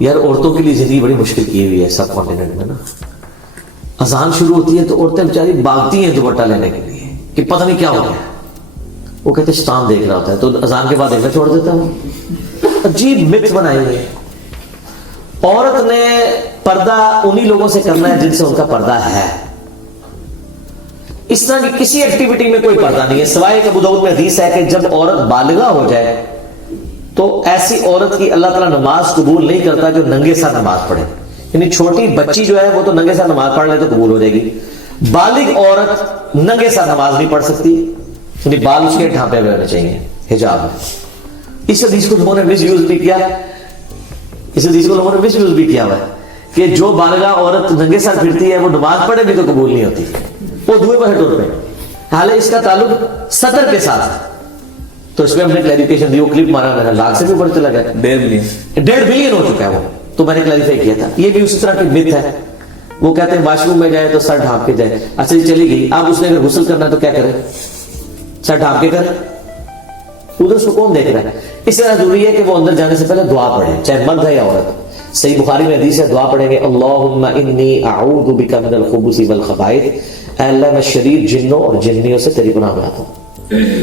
یار عورتوں کے لیے زندگی بڑی مشکل کی ہوئی ہے سب کانٹیننٹ میں نا. اذان شروع ہوتی ہے تو عورتیں بیچاری بھاگتی ہیں دوپٹہ لینے کے لیے کہ پتہ نہیں کیا ہو گیا. وہ کہتے ہیں شیطان دیکھ رہا ہوتا ہے تو اذان کے بعد دیکھنا چھوڑ دیتا ہوں. عجیب مت بنائی ہوئی ہے. عورت نے پردہ انہی لوگوں سے کرنا ہے جن سے ان کا پردہ ہے. اس طرح کی کسی ایکٹیویٹی میں کوئی پردہ نہیں ہے سوائے کہ ابو داؤد میں حدیث ہے کہ جب عورت بالغہ ہو جائے تو ایسی عورت کی اللہ تعالیٰ نماز قبول نہیں کرتا جو ننگے سر نماز پڑھے. یعنی چھوٹی بچی جو ہے وہ تو ننگے سر نماز پڑھ لے تو قبول ہو جائے گی. بالغ عورت ننگے سر نماز نہیں پڑھ سکتی. یعنی بال اس کے ڈھانپے ہوئے ہونے چاہیے حجاب میں. اس حدیث کو لوگوں نے مس یوز بھی کیا. اس حدیث کو لوگوں نے مس یوز بھی کیا ہوا ہے کہ جو بالغہ عورت ننگے سر پھرتی ہے وہ نماز پڑھے بھی تو قبول نہیں ہوتی. وہ دھوئے پر ٹوٹ پہ. حالانکہ اس کا تعلق سطر کے ساتھ ہے. تو اس میں ہم نے کلیریفیکیشن دی. وہ کلپ مارا میرا لاکھ سے بھی اوپر چلا گیا. 1.5 بلین ہو چکا ہے وہ. تو میں نے کلیریفائی کیا تھا. یہ بھی اسی طرح کی مت ہے. وہ کہتے ہیں واش روم میں جائے تو سر ڈھانپ کے جائے. اچھا جی چلی گئی. اب اس نے اگر غسل کرنا ہے تو کیا کرے؟ سر ڈھانپ کے کرے. ادھر اس کو کون دیکھ رہا ہے؟ اس طرح ضروری ہے کہ وہ اندر جانے سے پہلے دعا پڑھے چاہے مرد ہے یا عورت. صحیح بخاری میں حدیث ہے دعا پڑھیں گے اللہم انی اعوذ بک من الخبث والخبائث. اے اللہ میں شریر جنوں اور جنیوں سے تیری پناہ میں آتا ہوں.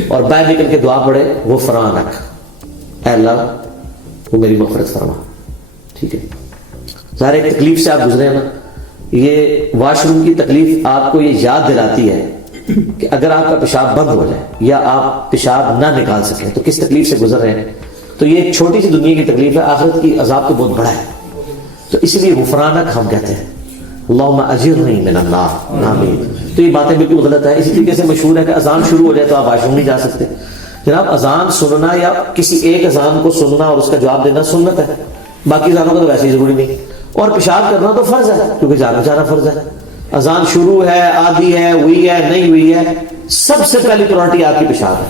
اور باہر نکل کے دعا پڑھے غفرانک. اے اللہ وہ میری مغفرت فرما. ٹھیک ہے. ظاہر ایک تکلیف سے آپ گزرے ہیں نا. یہ واش روم کی تکلیف آپ کو یہ یاد دلاتی ہے کہ اگر آپ کا پیشاب بند ہو جائے یا آپ پیشاب نہ نکال سکیں تو کس تکلیف سے گزر رہے ہیں. تو یہ ایک چھوٹی سی دنیا کی تکلیف ہے. آخرت کی عذاب تو بہت بڑا ہے. تو اس لیے غفرانک ہم کہتے ہیں اللہم اجرنی من النار. آمین. تو یہ باتیں بالکل غلط ہے. اسی طریقے سے مشہور ہے کہ اذان شروع ہو جائے تو آپ واش روم نہیں جا سکتے. جناب اذان سننا یا کسی ایک اذان کو سننا اور اس کا جواب دینا سنت ہے. باقی اذانوں کا تو ویسے ہی ضروری نہیں. اور پیشاب کرنا تو فرض ہے کیونکہ جانا فرض ہے. اذان شروع ہے آدھی ہے ہوئی ہے نہیں ہوئی ہے سب سے پہلی پرائرٹی آپ کی پیشاب ہے.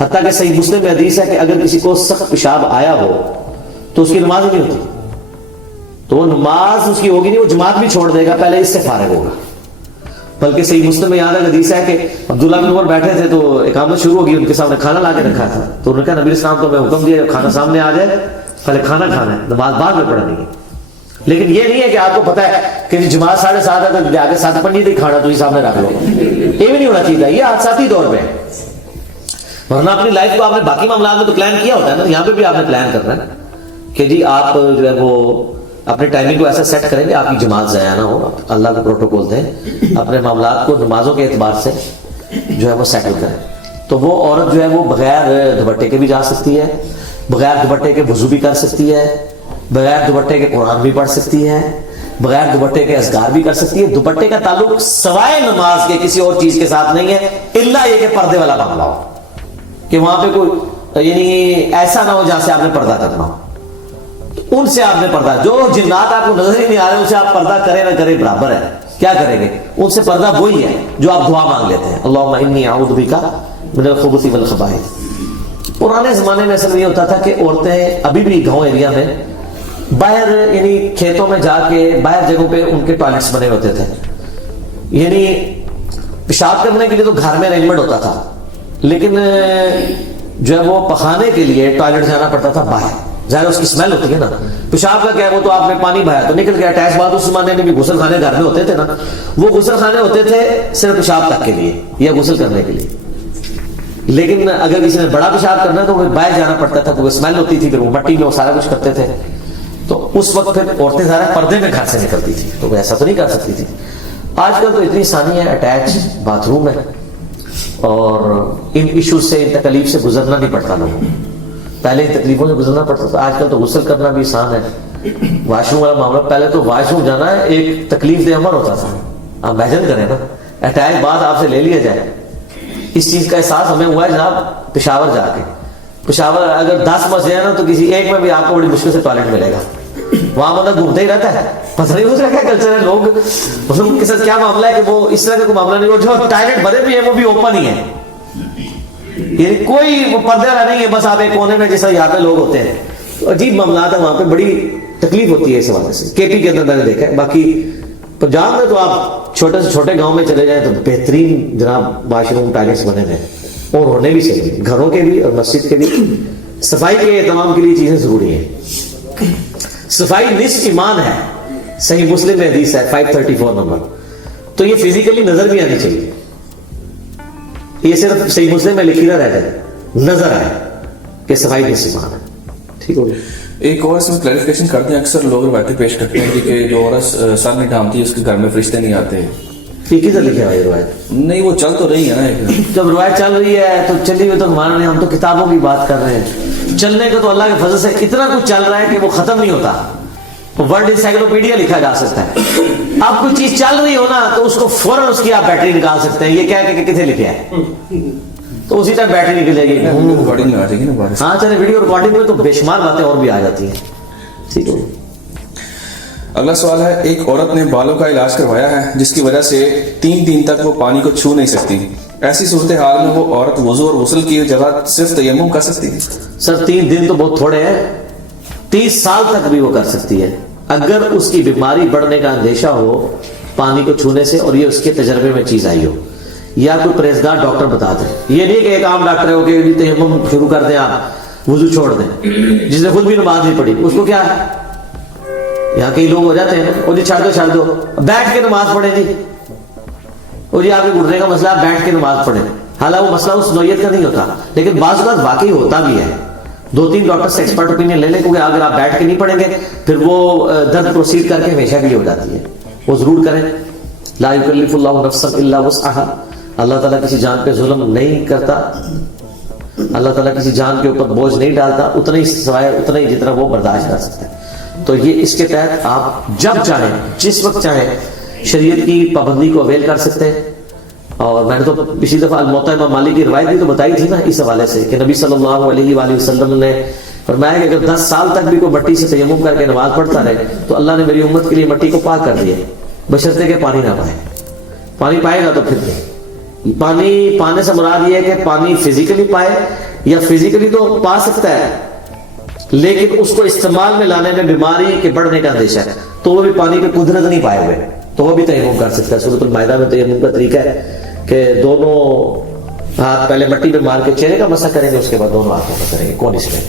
حتیٰ کہ صحیح مسلم میں حدیث ہے کہ اگر کسی کو سخت پیشاب آیا ہو تو اس کی نماز نہیں ہوتی. تو وہ نماز اس کی ہوگی نہیں. وہ جماعت بھی چھوڑ دے گا پہلے اس سے فارغ ہوگا. بلکہ صحیح مسلم میں یاد ہے حدیث ہے کہ عبداللہ بن عمر بیٹھے تھے تو اقامت شروع ہوگی. ان کے سامنے کھانا لا کے رکھا تھا تو انہوں نے کہا نبی اسلام کو میں حکم دیا کھانا سامنے آ جائے پہلے کھانا کھانا ہے نماز بعد میں پڑھنی ہے. لیکن یہ نہیں ہے کہ آپ کو پتا ہے کہ جماعت 7:30 ہے تو آگے 7 پڑھنی تھی کھانا تو ہی سامنے رکھ لو. یہ بھی نہیں ہونا چاہیے. یہ حادثاتی طور پہ ورنہ اپنی لائف کو آپ نے باقی معاملات میں تو پلان کیا ہوتا ہے نا. یہاں پہ بھی آپ نے پلان کرنا ہے کہ جی آپ جو ہے وہ اپنے ٹائمنگ کو ایسا سیٹ کریں گے آپ کی جماعت ضائع نہ ہو. اللہ کو پروٹوکول دیں. اپنے معاملات کو نمازوں کے اعتبار سے جو ہے وہ سیٹل کریں. تو وہ عورت جو ہے وہ بغیر دوپٹے کے بھی جا سکتی ہے. بغیر دوپٹے کے وضو بھی کر سکتی ہے. بغیر دوپٹے کے قرآن بھی پڑھ سکتی ہے. بغیر دوپٹے کے اذکار بھی کر سکتی ہے. دوپٹے کا تعلق سوائے نماز کے کسی اور چیز کے ساتھ نہیں ہے الا یہ کہ پردے والا معاملہ ہو کہ وہاں پہ کوئی یعنی ایسا نہ ہو جہاں سے آپ نے پردہ کرنا ہو. ان سے آپ نے پردہ جو جنات آپ کو نظر ہی نہیں آ رہے ان سے آپ پردہ کریں نہ کریں برابر ہے. کیا کریں گے؟ ان سے پردہ وہی ہے جو آپ دعا مانگ لیتے ہیں اللہم انی اعوذ بک من الخبث والخبائث. پرانے زمانے میں اصل یہ ہوتا تھا کہ عورتیں ابھی بھی گاؤں ایریا میں باہر یعنی کھیتوں میں جا کے باہر جگہوں پہ ان کے ٹوائلٹس بنے ہوتے تھے. یعنی پیشاب کرنے کے لیے تو گھر میں ارینجمنٹ ہوتا تھا لیکن جو ہے وہ پخانے کے لیے ٹوائلٹ جانا پڑتا تھا باہر. ظاہر اس کی اسمیل ہوتی ہے نا. پیشاب کا کیا ہے وہ تو آپ نے پانی بہایا تو نکل گیا. اٹیچ بات اس زمانے میں بھی غسل خانے گھر میں ہوتے تھے نا. وہ غسل خانے ہوتے تھے صرف پیشاب تک کے لیے یا غسل کرنے کے لیے. لیکن اگر کسی نے بڑا پیشاب کرنا ہے تو وہ باہر جانا پڑتا تھا کیونکہ اسمیل ہوتی تھی. پھر وہ مٹی میں وہ سارا کچھ کرتے تھے. تو اس وقت پھر عورتیں زیادہ پردے میں گھر سے نکلتی تھی تو وہ ایسا تو نہیں کر سکتی تھی. آج کل تو اتنی آسانی ہے اٹیچ باتھ روم ہے اور ان ایشوز سے ان تکلیف سے گزرنا نہیں پڑتا لوگوں کو. پہلے ان تکلیفوں سے گزرنا پڑتا تھا. آج کل تو غسل کرنا بھی آسان ہے. واش روم والا معاملہ پہلے تو واش روم جانا ہے ایک تکلیف دہ عمر ہوتا تھا. آپ امیجن کریں نا اٹیچ بعد آپ سے لے لیا جائے. اس چیز کا احساس ہمیں ہوا ہے جناب پشاور جا کے. پشاور اگر 10 مسجد ہیں نا تو کسی ایک میں بھی آپ کو بڑی مشکل سے ٹوائلٹ ملے گا. وہاں بندہ گھومتا ہی رہتا ہے. پتہ نہیں اس کا کیا کلچر ہے. لوگ ان کے ساتھ کیا معاملہ ہے کہ وہ اس طرح کا کوئی معاملہ نہیں ہو. جو ٹوائلٹ بھرے بھی ہیں وہ بھی اوپن ہی ہے. یعنی کوئی پردے والا نہیں ہے. بس آپ ایک کونے میں جیسا یہاں پہ لوگ ہوتے ہیں. عجیب معاملات ہے وہاں پہ. بڑی تکلیف ہوتی ہے اس حوالے سے. کے پی کے اندر میں نے دیکھا ہے. باقی پنجاب میں تو آپ چھوٹے سے چھوٹے گاؤں میں چلے جائیں تو بہترین جناب واش روم ٹائلٹس بنے ہوئے ہیں اور ہونے بھی چاہیے. گھروں کے بھی اور مسجد کے بھی. صفائی کے تمام کے لیے چیزیں ضروری ہیں. صفائی نصف ایمان ہے, صحیح مسلم میں حدیث ہے 534 نمبر. تو یہ فزیکلی نظر بھی آنی چاہیے, یہ صرف صحیح مسلم میں لکھی نہ رہ جائے, نظر آئے کہ صفائی نصف ایمان ہے. ٹھیک ہو گیا. ایک اور اس میں کلیریفیکیشن کرتے ہیں, اکثر لوگ روایتیں پیش کرتے ہیں کہ جو عورت سر نہیں ڈھانپتی اس کے گھر میں فرشتے نہیں آتے. یہ کدھر لکھا ہے روایت؟ نہیں, وہ چل تو رہی ہے نا ایک. جب روایت چل رہی ہے تو چلی ہوئی تو مان رہے ہیں, ہم تو کتابوں کی بات کر رہے ہیں. چلنے کا تو اللہ کے فضل سے اتنا کچھ چل رہا ہے کہ وہ ختم نہیں ہوتا. ورلڈ انسائکلوپیڈیا لکھا جا سکتا ہے. اب کوئی چیز چل رہی ہو نا تو اس کو فوراً اس کی آپ بیٹری نکال سکتے ہیں, یہ کہہ کے کتنے لکھا ہے تو اسی ٹائم بیٹری نکل جائے گی. ہاں چلے, ویڈیو ریکارڈنگ میں تو بے شمار باتیں اور بھی آ جاتی ہیں. ٹھیک ہے. اگلا سوال ہے, ایک عورت نے بالوں کا علاج کروایا ہے جس کی وجہ سے 3 دن تک وہ پانی کو چھو نہیں سکتی. ایسی صورتحال میں وہ عورت وضو اور غسل کی جگہ صرف تیمم کر سکتی ہے؟ سر 3 دن تو بہت تھوڑے ہیں, 30 سال تک بھی وہ کر سکتی ہے اگر اس کی بیماری بڑھنے کا اندیشہ ہو پانی کو چھونے سے, اور یہ اس کے تجربے میں چیز آئی ہو, یا کوئی پرہیزگار ڈاکٹر بتا دیں. یہ نہیں کہ ایک عام ڈاکٹر ہے کہ تیمم شروع کر دیں, آپ وضو چھوڑ دیں, جس نے خود بھی نماز نہیں پڑھی اس کو کیا ہے. یہاں کئی لوگ ہو جاتے ہیں اور جی چھڑ دو بیٹھ کے نماز پڑھیں جی, اور جی آپ کے گھٹنے کا مسئلہ بیٹھ کے نماز پڑھیں. حالانکہ وہ مسئلہ اس نوعیت کا نہیں ہوتا, لیکن بعض اوقات واقعی ہوتا بھی ہے. 2-3 ڈاکٹر سے ایکسپرٹ اوپینین لے لیں, کیونکہ اگر آپ بیٹھ کے نہیں پڑھیں گے پھر وہ درد پروسیڈ کر کے ہمیشہ کے لیے ہو جاتی ہے. وہ ضرور کریں. لا یکلف اللہ نفسا الا وسعها, اللہ تعالیٰ کسی جان پہ ظلم نہیں کرتا, اللہ تعالیٰ کسی جان کے اوپر بوجھ نہیں ڈالتا, اتنا ہی سوائے اتنا ہی جتنا وہ برداشت کر سکتا ہے. تو یہ اس کے تحت آپ جب چاہیں جس وقت چاہیں شریعت کی پابندی کو اویل کر سکتے ہیں. اور میں نے تو پچھلی دفعہ الموطا امام مالک کی روایت بھی تو بتائی تھی نا اس حوالے سے کہ نبی صلی اللہ علیہ وآلہ وسلم نے فرمایا کہ اگر 10 سال تک بھی کوئی مٹی سے تیمم کر کے نماز پڑھتا رہے تو اللہ نے میری امت کے لیے مٹی کو پاک کر دیا, بشرطے کہ پانی نہ پائے. پانی پائے گا تو پھر نہیں. پانی پانے سے مراد یہ ہے کہ پانی فزیکلی پائے, یا فزیکلی تو پا سکتا ہے لیکن اس کو استعمال میں لانے میں بیماری کے بڑھنے کا اندیشہ ہے تو وہ بھی پانی پہ قدرت نہیں پائے ہوئے تو وہ بھی تیمم کر سکتا ہے. سورۃ المائدہ میں تیمم کا طریقہ ہے کہ دونوں ہاتھ پہلے مٹی پہ مار کے چہرے کا مسح کریں گے, اس کے بعد دونوں ہاتھوں کا کریں گے. کون اس میں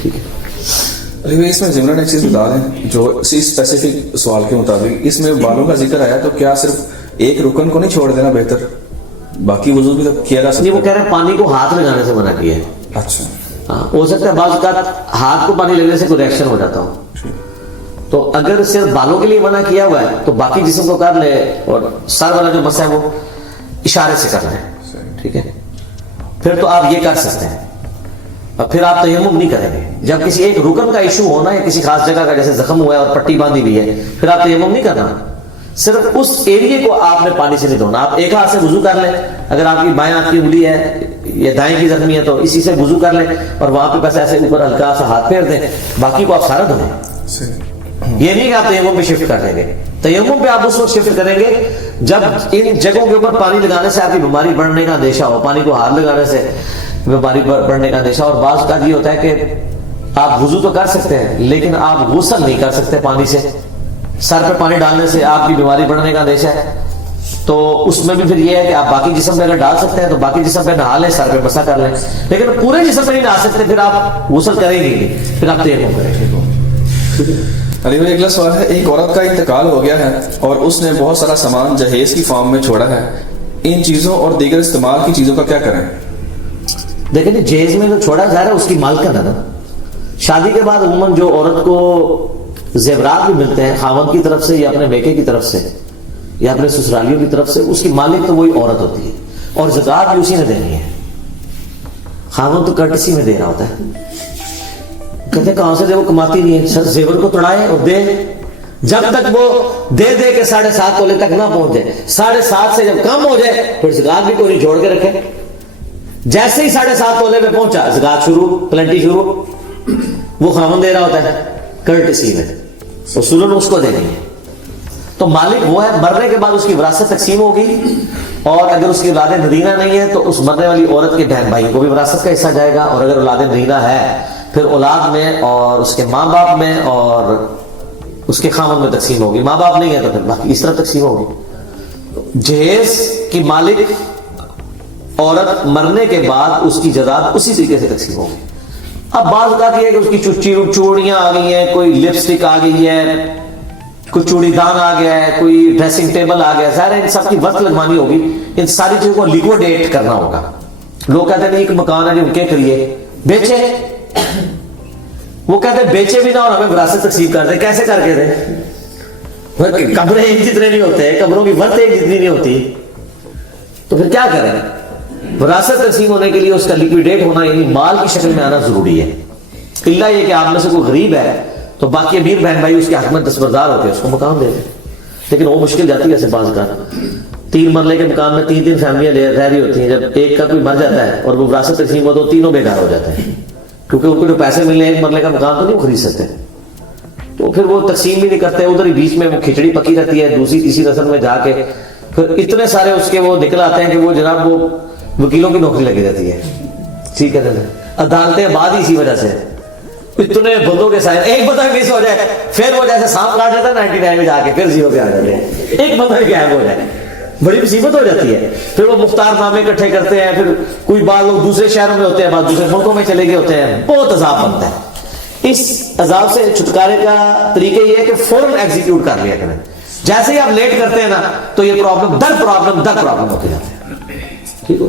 ٹھیک ہے. اس میں ضمن ایک چیز بتا دیں جو اسی اسپیسیفک سوال کے مطابق اس میں بالوں کا ذکر آیا, تو کیا صرف ایک رکن کو نہیں چھوڑ دینا بہتر, باقی وضو بھی تو کیا جا سکتا ہے؟ وہ کہہ رہے ہیں پانی کو ہاتھ لگانے سے منع کیا ہے. اچھا, ہاں ہو سکتا ہے بعض اوقات ہاتھ کو پانی لگنے سے کوئی ریئیکشن ہو جاتا ہو, تو اگر صرف بالوں کے لیے منع کیا ہوا ہے تو باقی جسم کو کر لے, اور سر والا جو مسئلہ ہے وہ اشارے سے کر رہے ہیں. ٹھیک ہے, پھر تو آپ یہ کر سکتے ہیں, اور پھر آپ تیمم نہیں کریں گے. جب کسی ایک رکن کا ایشو ہونا ہے کسی خاص جگہ کا, جیسے زخم ہوا ہے اور پٹی باندھی ہوئی ہے, پھر آپ تیمم نہیں کرنا, صرف اس ایریے کو آپ نے پانی سے نہیں دھونا. آپ ایک ہاتھ سے وضو کر لیں, اگر آپ کی بائیں ہاتھ کی انگلی ہے یا دائیں کی زخمی ہے تو اسی سے وضو کر لیں, اور وہاں پہ بس ایسے اوپر ہلکا سا ہاتھ پھیر دیں, باقی کو آپ سارا دھویں. یہ نہیں کہ آپ تیمم پہ شفٹ کر دیں گے. تیمم پہ آپ اس وقت شفٹ کریں گے جب ان جگہوں کے اوپر پانی لگانے سے آپ کی بیماری بڑھنے کا اندیشہ ہو, پانی کو ہاتھ لگانے سے بیماری بڑھنے کا اندیشہ. اور بعض کا یہ ہوتا ہے کہ آپ وضو تو کر سکتے ہیں لیکن آپ غسل نہیں کر سکتے پانی سے, سر پہ پانی ڈالنے سے آپ کی بیماری بڑھنے کا اندیشہ ہے. تو اس میں بھی پھر یہ ہے کہ آپ باقی جسم پہ اگر ڈال سکتے ہیں تو باقی جسم پہ نہا لیں, سر پہ مسح کر لیں, لیکن پورے جسم پہ نہیں نہا سکتے پھر آپ غسل کریں گے, پھر آپ تیمم کریں گے. علی بھائی اگلا سوال ہے, ایک عورت کا انتقال ہو گیا ہے اور اس نے بہت سارا سامان جہیز کی فارم میں چھوڑا ہے, ان چیزوں اور دیگر استعمال کی چیزوں کا کیا کریں؟ دیکھیں جہیز میں جو چھوڑا جا رہا ہے اس کی مالکن ہے نا. شادی کے بعد عموماً جو عورت کو زیورات بھی ملتے ہیں خاوند کی طرف سے یا اپنے بیٹے کی طرف سے یا اپنے سسرالیوں کی طرف سے, اس کی مالک تو وہی عورت ہوتی ہے, اور زکات بھی اسی نے دینی ہے. خاوند تو کرٹسی میں دے رہا ہوتا ہے, کہتے کہاں سے دے, وہ کماتی نہیں ہے, زیور کو توڑائے اور دے, جب تک وہ دے کے 7.5 تولے تک نہ پہنچ جائے, 7.5 سے جب کم ہو جائے پھر زکات بھی کوئی جوڑ کے رکھے. جیسے ہی 7.5 تولے پہ پہنچا زکات شروع, پلنٹی شروع, وہ خاوند دے رہا ہوتا ہے کرٹسی میں, اصولن اس کو دینی ہے. تو مالک وہ ہے, مرنے کے بعد اس کی وراثت تقسیم ہوگی, اور اگر اس کی اولاد نرینہ نہیں ہے تو اس مرنے والی عورت کے بہن بھائی کو بھی وراثت کا حصہ جائے گا, اور اگر اولاد نرینہ ہے پھر اولاد میں اور اس کے ماں باپ میں اور اس کے خاوند میں تقسیم ہوگی. ماں باپ نہیں ہے تو پھر باقی اس طرح تقسیم ہوگی. جہیز کی مالک عورت مرنے کے بعد اس کی جائیداد اسی طریقے سے تقسیم ہوگی. اب بعض اوقات یہ ہے کہ اس کی چوڑیاں آ گئی ہیں, کوئی لپسٹک آ گئی ہے, کوئی چوڑی دان آ گیا ہے, کوئی ڈریسنگ ٹیبل آ گیا ہے, ظاہر ہے ان سب کی وقت لگوانی ہوگی, ان ساری چیزوں کو لیکوڈیٹ کرنا ہوگا. لوگ کہتے ہیں ایک مکان ہے جو ان کے کریے بیچے, وہ کہتے ہیں بیچے بھی نہ اور ہمیں وراثت تقسیم کر دیں. کیسے کر کے دیں؟ قبریں ایک جتنے نہیں ہوتے, قبروں کی ورث ایک جتنی نہیں ہوتی, تو پھر کیا کریں؟ وراثت تقسیم ہونے کے لیے اس کا لیکویڈیٹ ہونا یعنی مال کی شکل میں آنا ضروری ہے. الا یہ کہ آپ میں سے کوئی غریب ہے تو باقی امیر بہن بھائی اس کے حق میں دستبردار ہوتے ہیں, اس کو مکان دے دیں. لیکن وہ مشکل جاتی ہے ایسے بعض کا. 3 مرلے کے مکان میں 3 فیملیاں رہ رہی ہوتی ہیں, جب ایک کا کوئی مر جاتا ہے اور وہ وراثت تقسیم ہو تو تینوں بے گھر ہو جاتے ہیں, کیونکہ ان کو جو پیسے ملنے 1 مرلے کا مکان تو نہیں خرید سکتے, تو پھر وہ تقسیم بھی نہیں کرتے. ادھر ہی بیچ میں وہ کھچڑی پکی رہتی ہے, دوسری تیسری نسل میں جا کے پھر اتنے سارے اس کے وہ نکل آتے ہیں کہ وہ جناب وہ وکیلوں کی نوکری لگی رہتی ہے. ٹھیک ہے نا, عدالتیں بعد ہی اسی وجہ سے اتنے بندوں کے سائن, ایک بندہ مس ہو جائے پھر وہ جیسے سانپ کاٹ جاتا ہے 99 میں جا کے پھر 0 پہ آ جاتے ہیں, ایک بندہ بھی غائب ہو جائے بڑی مصیبت ہو جاتی ہے. پھر وہ مختار نامے اکٹھے کرتے ہیں, پھر کوئی بعض لوگ دوسرے شہروں میں ہوتے ہیں, بعض دوسرے ملکوں میں چلے گئے ہوتے ہیں, بہت عذاب بنتا ہے. اس عذاب سے چھٹکارے کا طریقہ یہ ہے کہ فوراً ایگزیکیوٹ کر لیا کریں. جیسے ہی آپ لیٹ کرتے ہیں نا تو یہ پرابلم در پرابلم ہوتی جاتی ہے. ٹھیک ہو.